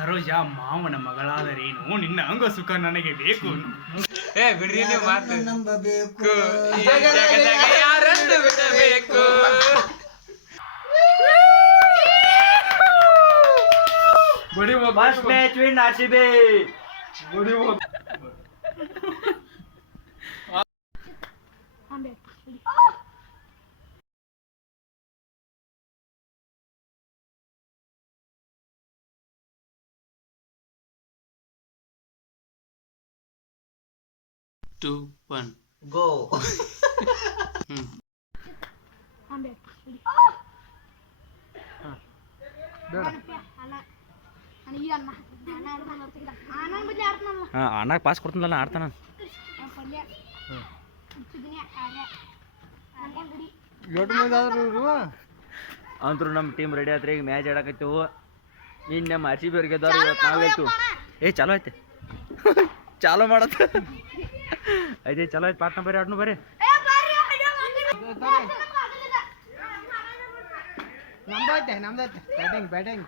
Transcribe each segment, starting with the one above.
ಸರೋಜ ಮಾವನ ಮಗಳಾದರೇನು ನಿನ್ನ ಅಂಗ ಸುಖ ನನಗೆ ಬೇಕು. ಬಿಡ್ರಿ ನೀವು ಮಾತು ನಂಬಬೇಕು ಯಾರನ್ನು ಬಿಡಬೇಕು. First match win RCB. 2, 1 Go. ಅಣ್ಣಗೆ pass ಕೊಡ್ತಾನಲ್ಲ ಆಡ್ತಾನ ಅಂತೂ ನಮ್ಮ ಟೀಮ್ ರೆಡಿ ಆತ್ರಿ. ಈಗ ಮ್ಯಾಚ್ ಆಡಕತ್ತೀವು. ಇನ್ನು ನಮ್ಮ RCB ಅವ್ರಿಗೆ ಇವತ್ತು ನಾವಾಯ್ತು. ಚಲೋ ಐತೆ ಚಾಲೋ ಮಾಡತ್ತ ಐತೆ ಚಲೋ ಐತೆ. ಪಾಟ್ನ ಬರ್ರಿ ಆಡ್ನು ಬರ್ರಿ. ನಮ್ದೈತೆ ಬ್ಯಾಟಿಂಗ್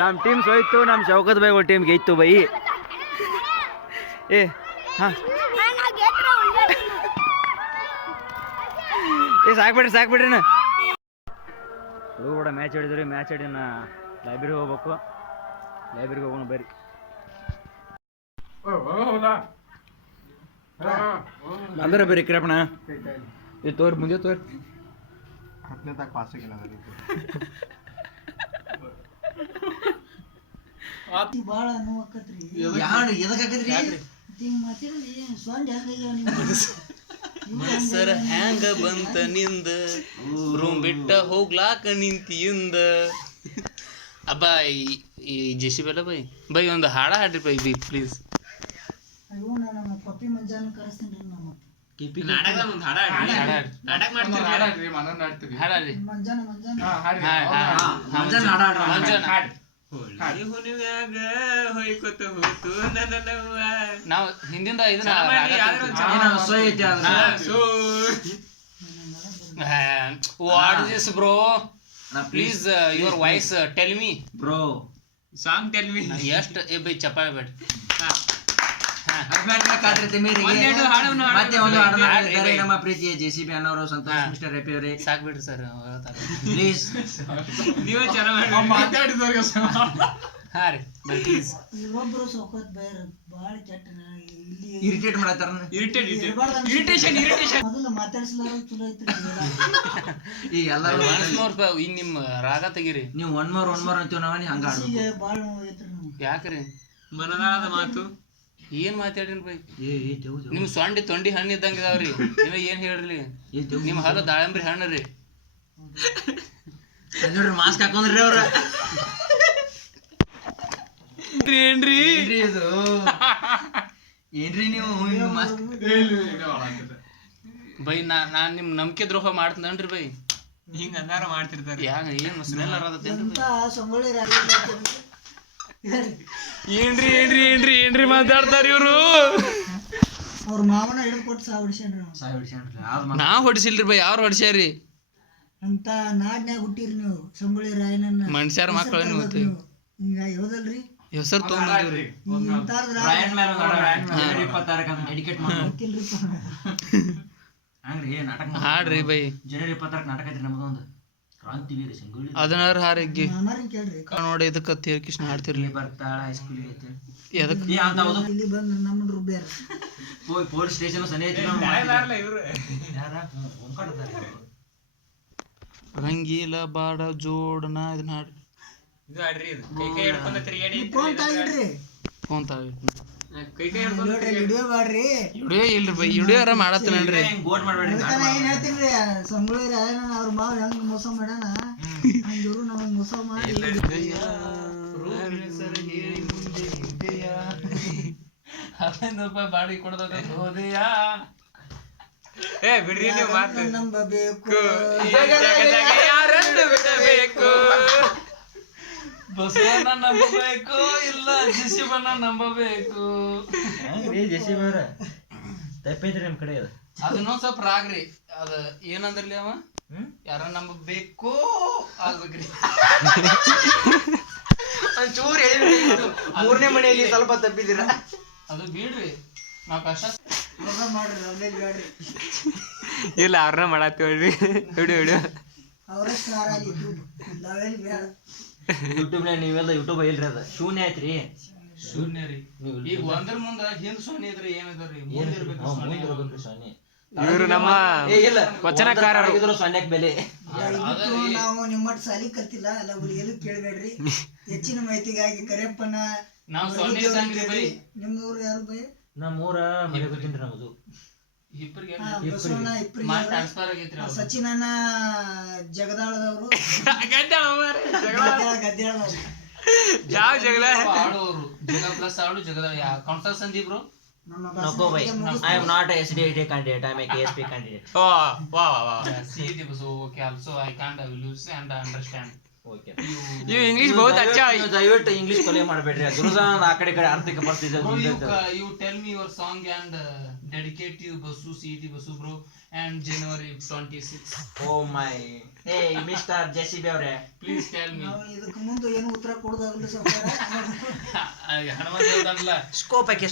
ನಮ್ಮ ಟೀಮ್ ಸೋಯ್ತು. ನಮ್ಮ ಶೌಕತ್ ಬೈ ಟೀಮ್ ಗೆಯ್ತು ಬೈ. ಹಾಂ ಸಾಕ್ಬಿಡ್ರಿ ಹುಡುಗ ಕೂಡ ಮ್ಯಾಚ್ ಆಡಿದ್ರಿ. ಮ್ಯಾಚ್ ಆಡಿ ಲೈಬ್ರರಿ ಹೋಗ್ಬೇಕು. ಲೈಬ್ರರಿಗೆ ಹೋಗೋಣ ಬರ್ರಿ. ಅಂದ್ರೆ ಬರ್ರಿ ಕಿರಪ್ಪಣ. ಇದು ತೋರಿ ಮುಂದೆ ತೋರಿ. 10ನೇ ತನಕ ಪಾಸ್ ಆಗಿಲ್ಲ ಭಾಳ ಮನಸ್ಸರ ಹ್ಯಾಂಗ ಬಂತ ನಿಂದ ರೂಮ್ ಬಿಟ್ಟ ಹೋಗ್ಲಾಕ ನಿಂತಿಯಿಂದ. ಅಬ್ಬ ಈ ಜೆಸಿ ಬೆಲ್ಲ ಬೈ ಒಂದು ಹಾಡ ಹಾಡ್ರಿ ಬೈ ಪ್ಲೀಸ್. ಪಪ್ಪಿ ಮಂಜಾನ ಕರೆಸ್ತೀನಿ ನಾವು ಹಿಂದಿಂದ what this bro please your voice tell me bro song tell me. ಎಷ್ಟು ಬೈ ಚಪ್ಪಾಳೆ ಬೇಡ. ನಮ್ಮ ಪ್ರೀತಿಯ JCB ಅನ್ನೋರು, ಸಂತೋಷ್ ಮಿಸ್ಟರ್ ರಫಿ ಅವರೇ ಸಾಕ್ಬಿಡ್ರಿ ಸರ್ ಪ್ಲೀಸ್. ನೀವೇ ಚೆನ್ನಾಗಿ ಮಾತಾಡಿದವ್ರಿಗೆ. ಹಾ ರೀ ಪ್ಲೀಸ್. ಇವೊಬ್ರು ಸೋಕೋತ್ ಬೇರೆ ಭಾಳ ಕೆಟ್ಟ ಇರಿಟೇಟ್ ಮಾಡತ್ತಾರ. ಇರಿಟೇಷನ್ ಮೊದಲು ಮಾತಾಡ್ಸಲಾರ ಚಲೋ ಐತ್ರಿ. ಈಗ ಎಲ್ಲರೂ ಇನ್ ನಿಮ್ಮ ರಾಗ ತೆಗೀರಿ. ನೀವು ಒನ್ ಮೋರ್ ಅಂತೀವಿ ನಾವನಿ ಹಂಗ ಭಾಳ ನೋವೈತ್ರಿ ನಮ್ಗೆ. ಯಾಕ್ರಿ ಮನದಾಳದ ಮಾತು ಏನ್ ಮಾತಾಡಿನ ಬೈ. ನಿಮ್ ತೊಂಡಿ ಹಣ್ಣು ಇದ್ದಂಗ ಇದಾವ್ರಿ. ನೀವ ಏನ್ ಹೇಳ್ರಿ ನಿಮ್ ಹಲ ದಾಳಂಬ್ರಿ ಹಣ್ಣು ರೀ. ನೋಡ್ರಿ ಮಾಸ್ಕ್ ಹಾಕೊಂಡ್ರಿ ಅವ್ರ. ಏನ್ರಿ ಇದು ಏನ್ರಿ ನೀವು ಬೈ ನಾನ್ ನಿಮ್ ನಂಬಿಕೆ ದ್ರೋಹ ಮಾಡ್ತೇನ್ರಿ ಬೈ. ಹಿಂಗ ಅಂದಾರ ಮಾಡ್ತಿರ್ತಾರ. ಯಾಕ ಏನ್ ಸ್ಮೆಲ್ ಏನ್ರಿ ಮಾತಾಡ್ತಾರ ಇವ್ರು. ಅವ್ರ ಮಾವನ ಹಿಡಿದು ಕೊಟ್ಟು ನಾ ಹೊಡಿಸಿಲ್ರಿ ಬೈ. ಯಾರು ಹೊಡಿಸ್ಯಾರಿ ಅಂತ ನಾಡ್ನ್ಯಾಗ ಹುಟ್ಟಿರಿ ನೀವು. ಸಂಗೊಳ್ಳಿ ರಾಯಣ್ಣನ ಮನುಷ್ಯರ ಮಕ್ಕಳು ನೀವು ಹಿಂಗಾಗಿ ಹೌದಲ್ರಿ. ಹೆಸರು ತೊಗೊಂಡ್ರಿ ಹಾಡ್ರಿ ಬೈ. ಜನವರಿ 26 ನಾಟಕ ಐತ್ರಿ ನಮ್ದೊಂದು ಕ್ರಾಂತಿವೀರ ಸಂಗೊಳ್ಳಿ. ಅದನ್ನಾರು ಹಾರಿಗಿ ಕೇಳ್ರಿ ನೋಡಿ. ಇದಕ್ಕೆ ತೇರ್ ಕೃಷ್ಣ ಹಾಡ್ತಿರ್ಲಿ ಬರ್ತಾಳ ಹೈಸ್ಕೂಲಿಗೆ ಐತಿ. ಎದಕ್ಕೆ ಇಲ್ಲಿ ಬಂದು ನಮ್ಮ ರುಬ್ಬ್ಯಾರ. ಪೊಲೀಸ್ ಸ್ಟೇಷನ್ ಸನಿ ಐತಿ. ರಂಗೀಲ ಬಾಡ ಜೋಡನ ಇದನ್ನ ಹಾಡ್ರಿ. ಫೋನ್ ತಾಗಿಡ್ರಿ. ಫೋನ್ ತಾವಿ ವಿಡಿಯೋ ಮಾಡ್ರಿ. ವಿಡಿಯೋ ಇಲ್ರಿ ಬೈ. ವಿಡಿಯೋರ ಮಾಡತ್ತೇನ್ರಿ. ಏನ್ ಹೇಳ್ತೀನಿ ಸಂಗೊಳ್ಳಿ ರಾಯಣ್ಣ ಅವ್ರ ಮಾವ ಹೆಂಗ್ ಮೋಸ ಮಾಡ್ಯಾನ ಹಂಗಿವ್ರು ನಮಗ್ ಮೋಸ ಮಾಡಿ ₹1000 ಬಾಡಿಗೆ ಕೊಡೋದ ಹೋದೆಯ. ಏ ಬಿಡ್ರಿ ನೀವು ಮಾತು ನಂಬಬೇಕು ಜಗದಾಗ ಯಾರನ್ನು ಬಿಡಬೇಕು ಬಸವಣ್ಣ ನಂಬಬೇಕು ಇಲ್ಲ ಜೆಸಿಬಣ್ಣ ನಂಬಬೇಕು. ಜೆಸಿ ಬೇರ ತಪ್ಪೈತ್ರಿ ನಿಮ್ ಕಡೆ ಅದು. ಅದನ್ನೊಂದ್ ಸ್ವಲ್ಪ ರಾಗ್ರಿ ಅದ ಏನಂದ್ರಲಿ ಅವ ಯಾರ ನಂಬಬೇಕು ಆಗ್ಬೇಕ್ರಿ. ಒಂಚೂರು ಹೇಳಿದ್ರು ಮೂರನೇ ಮನೆಯಲ್ಲಿ ಸ್ವಲ್ಪ ತಪ್ಪಿದ್ದೀರಾ. ಅದು ಬಿಡ್ರಿ ನಾವ್ ಕಷ್ಟ ಮಾಡ್ರಿ ನಮ್ದೇನ್ ಬೇಡ್ರಿ ಇಲ್ಲ ಅವ್ರನ್ನ ಮಾಡತ್ತೀವಿ ವಿಡಿಯೋ ವಿಡಿಯೋ ಅವರೇ ಸ್ಟಾರ್ ಆಗಿದ್ದು ನಾವೇನ್ ಬೇಡ. ಯೂಟ್ಯೂಬ್ನಾಗ ನೀವೆಲ್ಲ ಯೂಟ್ಯೂಬ್ ಇಲ್ರಿ ಅದ ಶೂನ್ಯ ಐತ್ರಿ. ಶೂನ್ಯ ರೀ. ಈಗ ಒಂದ್ರ ಮುಂದ ಹಿಂದ್ ಸೊನ್ನೆ ಇದ್ರೆ ಏನಿದ್ರಿ ಮುಂದೆ ಇರ್ಬೇಕು ಸೊನ್ನೆ. ಇವರು ನಮ್ಮ ವಚನಕಾರರು ಸೊನ್ಯಕ್ ಬೆಲೆ. ದಯವಿಟ್ಟು ನಾವು ನಿಮ್ಮಟ್ ಸಾಲಿ ಕಲ್ತಿಲ್ಲ ಎಲ್ಲ ಹುಡುಗಿಯರು ಕೇಳಬೇಡ್ರಿ. ಹೆಚ್ಚಿನ ಮಾಹಿತಿಗಾಗಿ ಕರೆಯಪ್ಪನ ನಾವು ಸೊನ್ನೆ ಇದ್ದಂಗ್ರಿ ಬೈ. ನಿಮ್ದೂರು ಯಾರು ಬೈ? ನಮ್ಮೂರ ಮನೆ ಗೊತ್ತಿನ್ರಿ ನಮ್ಮದು. ಇಬ್ಬರಿಗೆ ಬಸವಣ್ಣ ಇಬ್ಬರಿಗೆ ಟ್ರಾನ್ಸ್ಫರ್ ಆಗೈತ್ರಿ ಅವ್ರು. ಸಚಿನನ ಜಗದಾಳದವರು ಗದ್ದಾಳದವರು ಯಾವ ಜಗಳ ಆಡೋರು ಜಗ ಪ್ಲಸ್ ಆಡು ಜಗದ ಕೌನ್ಸಲ್ ಸಂದೀಪ್ ನಮ್ಮ No go away. I am not a SDIT candidate. I am a KSP candidate. CET बस okay also I can't lose and understand. Okay. You English बहुत अच्छा है. ದಯವಿಟ್ಟು ಇಂಗ್ಲಿಷ್ ಕೊಲೆ ಮಾಡಬೇಡ್ರಿ. ಗುರುಜಾನ ಆ ಕಡೆ ಆರ್ಥಿಕ ಪರಿಸ್ಥಿತಿ Bro, you tell me your song and dedicate to Basu CET Basu bro and January 26. Oh my. Hey Mr. JCB ಅವರೇ Please tell me. ನಾವು ಇದಕ್ಕೆ ಮುಂದೆ ಏನು ಉತ್ತರ ಕೊಡೋದಾಗಲ್ಲ ಸಾವ್ಕಾರ. ಹನುಮಂತ ದೇವದಲ್ಲ ಸ್ಕೋಪ್ ಹಾಕಿ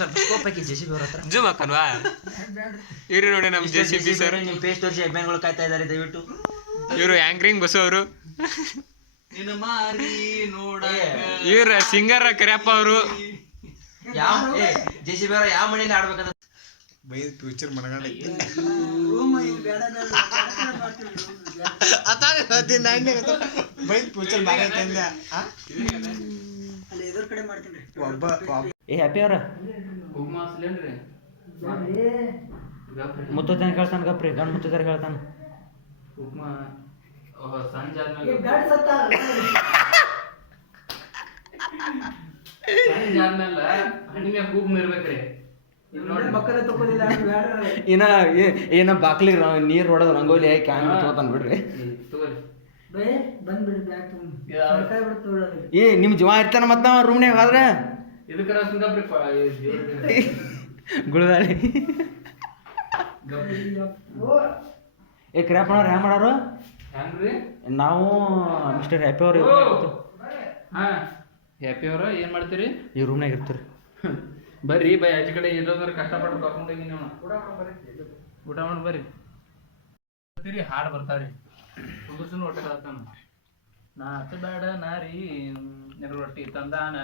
JCB ಅವರ ಹತ್ರ ಜೂಮ್ ಹಾಕನ್ವಾ ಇವ್ರು ನೋಡಿ ನಮ್ಮ JCB ಸರ್ ನಿಮ್ಮ ಪೇಜ್ ತೋರಿಸಿ ಅಭಿಮಾನಿಗಳು ಕಾಯ್ತಾ ಇದ್ದಾರೆ. ದಯವಿಟ್ಟು ಇವರು ಆಂಕರಿಂಗ್ ಬಸ್ಸು ಅವರು ನಿನ್ನ ಮಾರಿ ನೋಡ ಇವ್ರ ಸಿಂಗರ್ ಕರಿಯಪ್ಪ ಅವರು ಯಾವ JCB ಅವರ ಯಾವ ಮನೆಯಲ್ಲಿ ಆಡ್ಬೇಕಂತ ಬೈ ಫ್ಯೂಚರ್ ಮನಗಂಡ ರೂಮ್ ಇಲ್ಲಿ ಬೇಡ ಬೇಡ ಬೈ ಫ್ಯೂಚರ್ ಬಾರಿ ಐತೆ ಅಂದ ಅಲ್ಲಿ ಎದುರು ಕಡೆ ಮಾಡ್ತೀನಿ ಒಬ್ಬ ಹ್ಯಾಪಿ ಅವರ ಹೋಗ್ಮಾಸ್ಲೇನ್ರಿ ಮುತ್ತೈತನ ಕೇಳ್ತಾನ ಗಪ್ರಿ ಗಂಡು ಮುತ್ತೈತರ ಹೇಳ್ತಾನ ಉಪ್ಮಾ ಸಂಜೆ ಆದ್ಮೇಲೆ ಗಾಡಿ ಸತ್ತ ಸಂಜೆ ಆದ್ಮೇಲೆ ಹಣ್ಣಿನ ಕೂಗು ಇರ್ಬೇಕ್ರಿ ಮಕ್ಕಳೇ ತಗೋದಿಲ್ಲ ಏನ ಬಾಕ್ಲಿ ನೀರ್ ಹೊಡೆದ ರಂಗೋಲಿ ಹಾಕಿ ಕ್ಯಾನ್ ತಗೋತಾನ ಬಿಡ್ರಿ. ತಗೋರಿ ಬೇ ಬಂದ್ಬಿಡಿ ಬ್ಯಾಗ್ ತಗೊಂಡು ನಿಮ್ ಜೀವ ಇರ್ತಾನ ಮತ್ತ ರೂಮ್ನಾಗ ಆದ್ರೆ ಇದಕ್ಕರ ಸುಂದಪ್ರಿ ಗುಳದಾಳಿ ಕ್ರ್ಯಾಪಣ್ಣವ್ರು ಹ್ಯಾಂಗ ಮಾಡಾರು ಹೆಂಗ್ರಿ ನಾವು ಮಿಸ್ಟರ್ ಹ್ಯಾಪಿ ಅವ್ರು ಹಾ ಹ್ಯಾಪಿ ಅವ್ರ ಏನ್ ಮಾಡ್ತೀರಿ ಈ ರೂಮ್ನಾಗ ಇರ್ತೀರಿ. ಬರ್ರಿ ಬೈ ಆಚೆ ಕಡೆ ಇರೋದ್ರ ಕಷ್ಟಪಟ್ಟು ಕರ್ಕೊಂಡೋಗಿ ನೀವು ಊಟ ಮಾಡಿ ಬರ್ರಿ ಹಾಡು ಬರ್ತಾವ್ರಿ ಹುಡುಗರ್ಸನು ಹೊಟ್ಟೆ ಹಾಕ್ತಾನ ನಾಚ ಬೇಡ ನಾರಿ ನೆರ ರೊಟ್ಟಿ ತಂದಾನ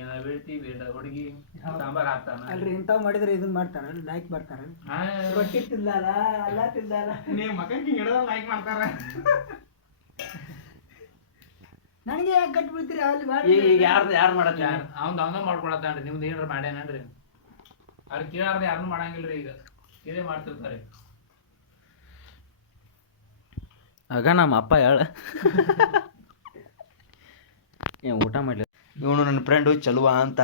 ಏನ ಬೀಳ್ತಿ ಬೇಡ ಹುಡುಗಿ ಸಾಂಬಾರ್ ಹಾಕ್ತಾನ ಅಲ್ರಿ ಇಂಥವ್ ಮಾಡಿದ್ರೆ ಇದನ್ನ ಮಾಡ್ತಾರ ಲೈಕ್ ಬರ್ತಾರ ರೊಟ್ಟಿ ತಿಂದಾಲ ಅಲ್ಲ ತಿಂದಾಲ ನೀವು ಮಗನಿಗೆ ಹಿಡಿದ ಲೈಕ್ ಮಾಡ್ತಾರ. ನನಗೆ ಯಾಕೆ ಗಟ್ಟಿ ಬಿಡ್ತೀರಿ ಅಲ್ಲಿ ಈಗ ಯಾರು ಮಾಡತ್ತ ಅವನ ಮಾಡ್ಕೊಳತ್ತಾನ್ರಿ ನಿಮ್ದು ಏನಾರ ಮಾಡ್ಯಾನನ್ರಿ ಅವ್ರು ಕೇಳಾರ್ದ ಯಾರನ್ನೂ ಮಾಡಂಗಿಲ್ರಿ ಈಗ ಇದೇ ಮಾಡ್ತಿರ್ತಾರೆ. ಆಗ ನಮ್ಮ ಅಪ್ಪ ಹೇಳ ಊಟ ಮಾಡ್ಲಿ ಇವನು ನನ್ನ ಫ್ರೆಂಡು ಚಲುವ ಅಂತ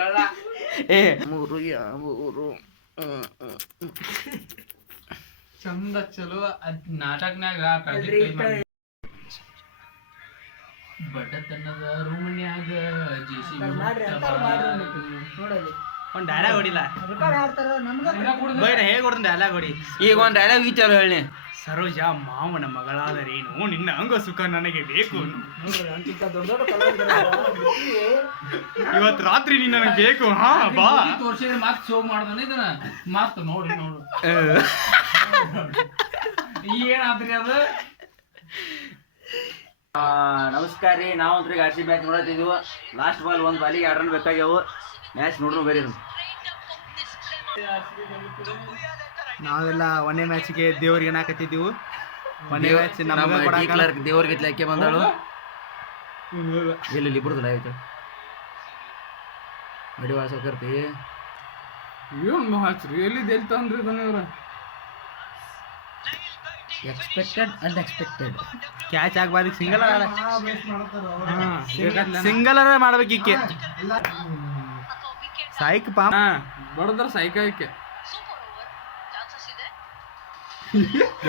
ಕಳ್ಳ ಮೂರು ಯಾವೂರು ಚಂದ ಚಲೋ ನಾಟಕನ್ಯಾಗ ಬಡತನದ ರೂಮನ್ಯಾಗ ನೋಡಲಿ ಒಂದ್ ಡೈಲಾಗ್ ಹೊಡಿಲ್ಲ ರೆಕಾರ್ಡ್ ಆಡ್ತಾರ ನಮ್ಗೆ ಬೈ ನಾ ಹೇಗೆ ಹೊಡ್ದು ಡೈಲಾಗ್ ಹೊಡಿ. ಈಗ ಒಂದು ಡೈಲಾಗ್ ಚಲೋ ಹೇಳಿ. ಸರೋಜ ಮಾವನ ಮಗಳಾದರೇನು ನಿನ್ನ ಅಂಗ ಸುಖ ನನಗೆ ಬೇಕು. ನೋಡ್ರಿ ಅಂತಿಂತ ದೊಡ್ಡ ದೊಡ್ಡ ಕಲಾವಿದರು ಇವತ್ತು ರಾತ್ರಿ ನೀನ್ ನನಗೆ ಬೇಕು. ಹಾ ಬಾ ತೋರ್ಸಿದ್ರೆ ಮಾತ್ ಶೋ ಮಾಡ್ದಾನ ಇದನ್ನ ಮಾತ್ ನೋಡ್ರಿ ನೋಡು ಏನಾದ್ರಿ ಅದು. ನಮಸ್ಕಾರ ರೀ, ನಾವು RCB ಮ್ಯಾಚ್ ನೋಡತ್ತಿದ್ದೀವಿ. ಲಾಸ್ಟ್ ಬಾಲ್ ಒಂದು ಬಾಲಿಗೆ 2 ರನ್ ಬೇಕಾಗ್ಯಾವು. ಮ್ಯಾಚ್ ನೋಡ್ರು ಬೇರೆ ನಾವೆಲ್ಲ ಒಂದೇ ಮ್ಯಾಚಿಗೆ ದೇವ್ರಿಗೆ ಏನಾಕತ್ತಿದ್ದೀವಿ. ಒಂದೇ ಮ್ಯಾಚ್ ದೇವ್ರಿಗೆ ಲೆಕ್ಕ ಬಂದಾಳು. ಎಲ್ಲಿ ಇಬ್ಬರದಲ್ಲ ಆಯ್ತು ಅಡಿ ವಾಸಕರ್ತಿ ಏನು ಹಚ್ರಿ ಎಲ್ಲಿದ್ದು ಎಲ್ಲಿ ತಂದ್ರಿ ಇದನ್ನ ಎಕ್ಸ್ಪೆಕ್ಟೆಡ್ ಅನ್ಎಕ್ಸ್ಪೆಕ್ಟೆಡ್ ಕ್ಯಾಚ್ ಆಗ್ಬಾರ್ದು. ಸಿಂಗಲ್ ಅರ ಮಾಡ್ಬೇಕಿಕ್ಕೆ ಸಾಯ್ಕ್ ಪಾ ಬಡದ್ರ ಸೈಕಕ್ಕೆ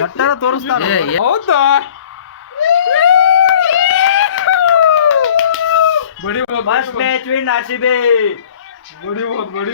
ಒಟ್ಟಾರ ತೋರಿಸ್ತಾರ ಹೌದಾ buddy first match win R C B ಬಡಿ